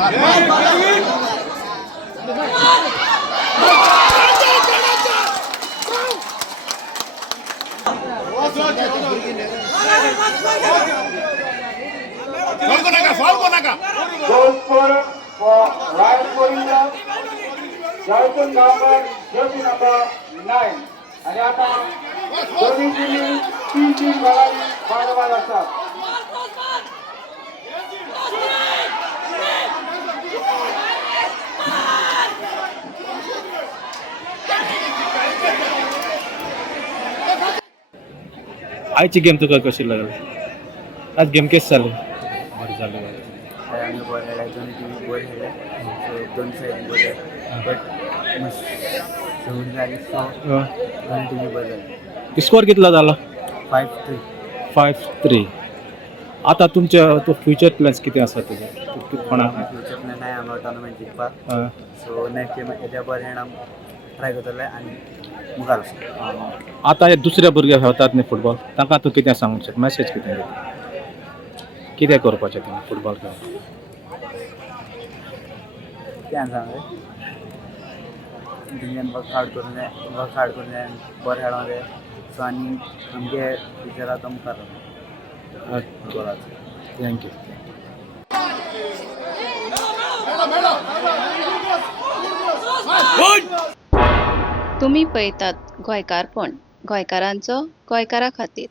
Goes for right for India. Joyson number jersey number 9. आणि आता दोन्ही टीम तीन बघावी बाजूबाजू असतात. आजची गेम तुका कशी लागली? आज गेम कशी चालू? बरं चालू आहे. आम्ही बॉल खेळाय दोन्ही टीम बॉल खेळले दोन साईड बॉल बट शेवटी झाली दोन्ही टीम बॉल झाली. स्कोअर कितला झाला? 5-3. 5-3. आता तुमच्या तो फ्युचर प्लॅन्स किती असतात तुझे? पण फ्युचर नाही आम्हाला टुर्नामेंट जिंकपाक सो नेक्स्ट गेम येत्या बॉल खेळून ट्राय करतले आणि मुखार आता हे दुसऱ्या भुरग्या खेळतात न्ही फुटबॉल, तांकां तूं कितें सांगूंक शकता? मॅसेज कितें दिता? कितें करपाचें तें फुटबॉल खेळून? तें सांगले तेंच्यान वर्क हार्ड करूं जाय बॉल खेळोंक जाय सो आनी आमगे फ्युचराक तो मुखार थँक्यू. तुम्ही पळयतात गोंयकारपण, गोंयकारांचो गोंयकारा खातीर.